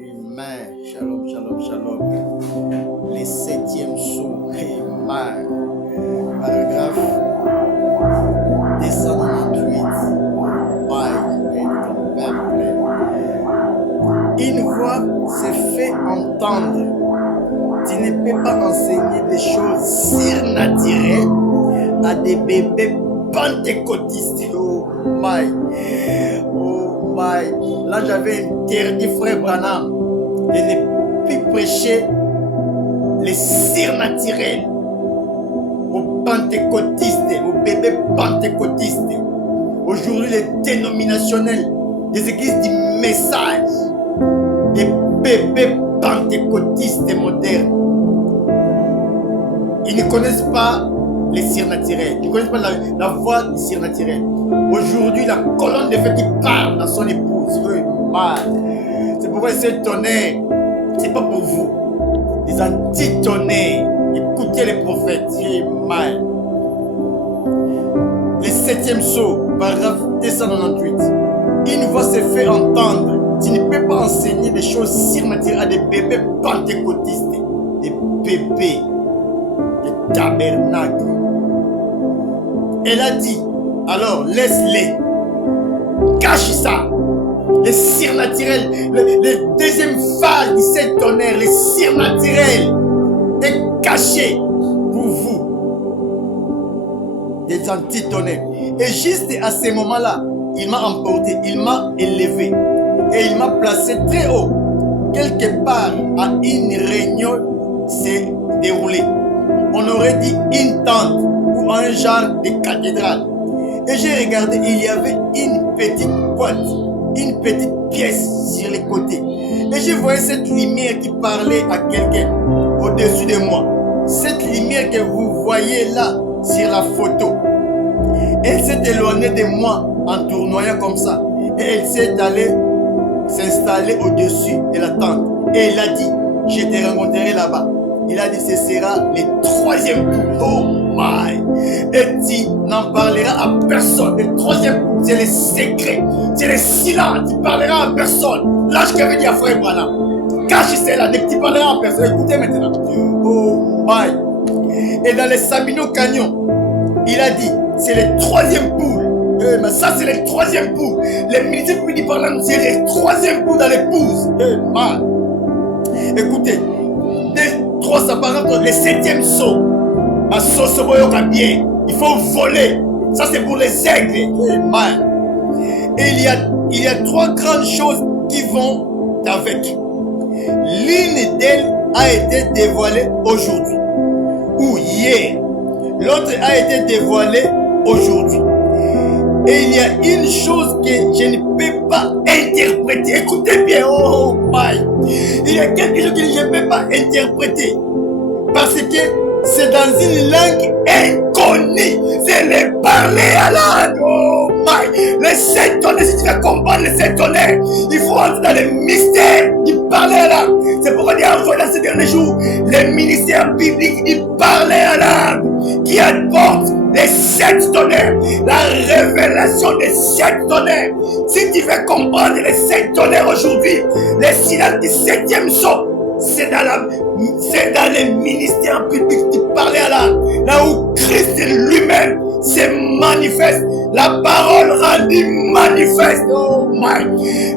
Amen. Shalom, shalom, shalom. Les septièmes sceaux. Amen. Paragraphe 298. Une voix se fait entendre. Tu ne peux pas enseigner des choses surnaturelles à des bébés pentecôtistes. Oh my. Oh my. Là, j'avais interdit frère Branham de ne plus prêcher les surnaturels aux pentecôtistes, aux bébés pentecôtistes. Aujourd'hui, les dénominationnels des églises du message, des bébés pentecôtistes modernes. Ils ne connaissent pas les surnaturels. Ils ne connaissent pas la voix du surnaturel. Aujourd'hui, la colonne de feu qui parle dans son épouse. C'est pourquoi ce tonnerre, ce n'est pas pour vous. Des anti-tonnerres. Écoutez les prophètes. Mal. Le septième sceau, paragraphe 298. Une voix se fait entendre. Tu ne peux pas enseigner des choses surnaturelles à des bébés pentecôtistes. Des bébés. Des tabernacles. Elle a dit, alors laisse-les. Cache ça. Les surnaturels. Le deuxième phase du sept tonnerre. Les surnaturels. Est caché pour vous. Des anti-tonnerres. Et juste à ce moment-là, il m'a emporté, il m'a élevé. Et il m'a placé très haut. Quelque part, à une réunion s'est déroulée. On aurait dit une tente ou un genre de cathédrale. Et j'ai regardé, il y avait une petite boîte, une petite pièce sur les côtés. Et je voyais cette lumière qui parlait à quelqu'un au-dessus de moi. Cette lumière que vous voyez là sur la photo. Elle s'est éloignée de moi en tournoyant comme ça. Et elle s'est allée s'installer au-dessus de la tente. Et il a dit, je te rencontrerai là-bas. Il a dit, ce sera le troisième coup. Oh my! Et tu n'en parleras à personne. Le troisième coup, c'est le secret. C'est le silence. Tu parleras à personne. Là, je t'avais dit à frère Branham. Cache cela, dès que tu parleras à personne. Écoutez maintenant. Oh my! Et dans les Sabino Canyon, il a dit, c'est le troisième poule. Mais ça, c'est le troisième poule. Les militaires publics parlent, c'est le troisième poule dans l'épouse. Écoutez, des trois apparences, le septième saut. À Sosoboyoka bien. Il faut voler. Ça, c'est pour les aigles. Et il y a trois grandes choses qui vont avec. L'une d'elles a été dévoilée aujourd'hui. Ou hier. L'autre a été dévoilée aujourd'hui. Et il y a une chose que je ne peux pas interpréter. Écoutez bien, oh my. Il y a quelque chose que je ne peux pas interpréter. Parce que c'est dans une langue inconnue. C'est le parler à langue. Oh my. Les sept tonnerres, si tu veux comprendre les sept tonnerres, il faut entrer dans le mystère du parler à langue. C'est pourquoi il y a envoyé dans ces derniers jours les ministères bibliques du parler à langue qui apportent les sept tonnerres, la révélation des sept tonnerres. Si tu veux comprendre les sept tonnerres aujourd'hui, les silence du septième sceau, c'est dans les ministères publics qui parlaient à là où Christ lui-même se manifeste, la parole rendue manifeste. Oh my!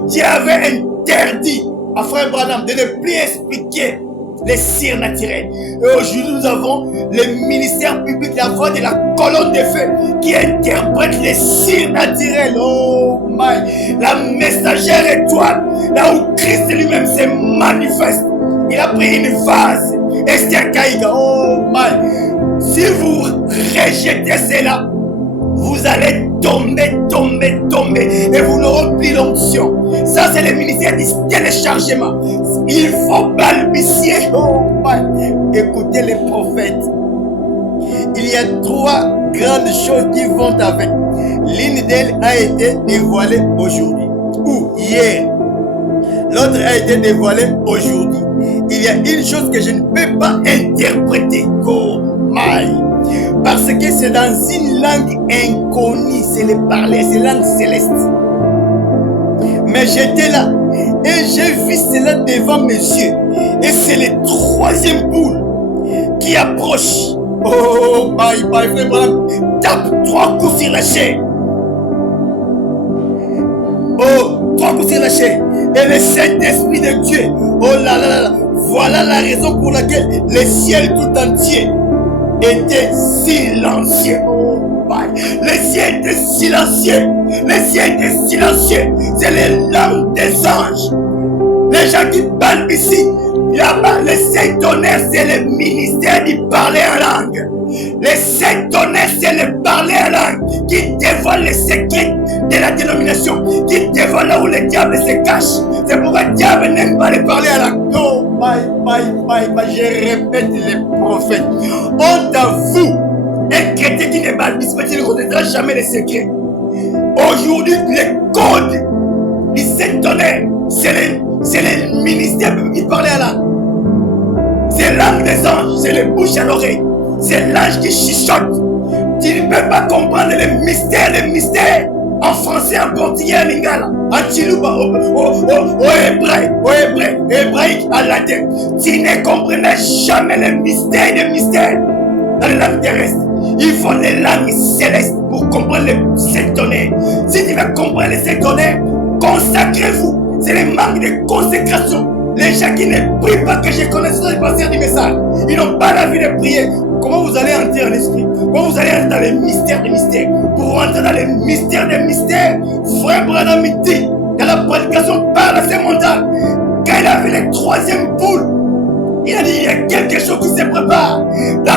Dieu avait interdit à frère Branham de ne plus expliquer les surnaturels. Et aujourd'hui, nous avons le ministère public, la voix de la colonne de feu qui interprète les surnaturels. Oh my! La messagère étoile, là où Christ lui-même se manifeste. Il a pris une vase. Esther Kaïga. Oh my! Si vous rejetez cela, vous allez tomber. Et vous n'aurez plus l'onction. Ça, c'est le ministère du téléchargement. Il faut balbutier. Oh my! Écoutez les prophètes. Il y a trois grandes choses qui vont avec. L'une d'elles a été dévoilée aujourd'hui. Ou hier. L'autre a été dévoilée aujourd'hui. Il y a une chose que je ne peux pas interpréter. Oh my! Parce que c'est dans une langue inconnue. C'est le parler, c'est langue céleste. Mais j'étais là. Et j'ai vu cela devant mes yeux. Et c'est le troisième boule qui approche. Oh, bye bye, frère Branham. Tape 3 coups sur la chair. Oh, 3 coups sur la chair. Et le Saint-Esprit de Dieu. Oh là là là. Voilà la raison pour laquelle le ciel tout entier était silencieux. Oh, bye. Le ciel était silencieux. Le ciel était silencieux. C'est les langues des anges. Les gens qui parlent ici, là-bas, les 5 tonnerres, c'est le ministère du parler en langue. Les 5 tonnerres, c'est le parler en langue qui dévoile les secrets de la dénomination, qui dévoile là où le diable se cache. C'est pourquoi le diable n'aime pas les parler en langue. Oh, bye. Je répète les prophètes. Honte à vous, un chrétien qui ne balbise pas, qui ne connaîtra jamais les secrets. Aujourd'hui, les codes du 5 tonnerres, c'est le ministère qui parlait à la. C'est l'âme des anges, c'est le bouche à l'oreille. C'est l'ange qui chuchote. Tu ne peux pas comprendre le mystère. En français, en portugais, en lingala, en chiluba, au hébraïque, en latin. Tu ne comprendras jamais le mystère des mystères dans les langues terrestres. Il faut les langues célestes pour comprendre les 5 tonnerres. Si tu veux comprendre les 5 tonnerres, consacrez-vous. C'est le manque de consécration. Les gens qui ne prient pas, que je connais dans les penseurs du message, ils n'ont pas la vie de prier. Comment vous allez entrer en esprit? Comment vous allez entrer dans les mystères des mystères? Pour entrer dans les mystères des mystères, frère Branham dit, quand la prédication parle à ses montagnes, quand il a vu le troisième boule, il a dit, il y a quelque chose qui se prépare. Dans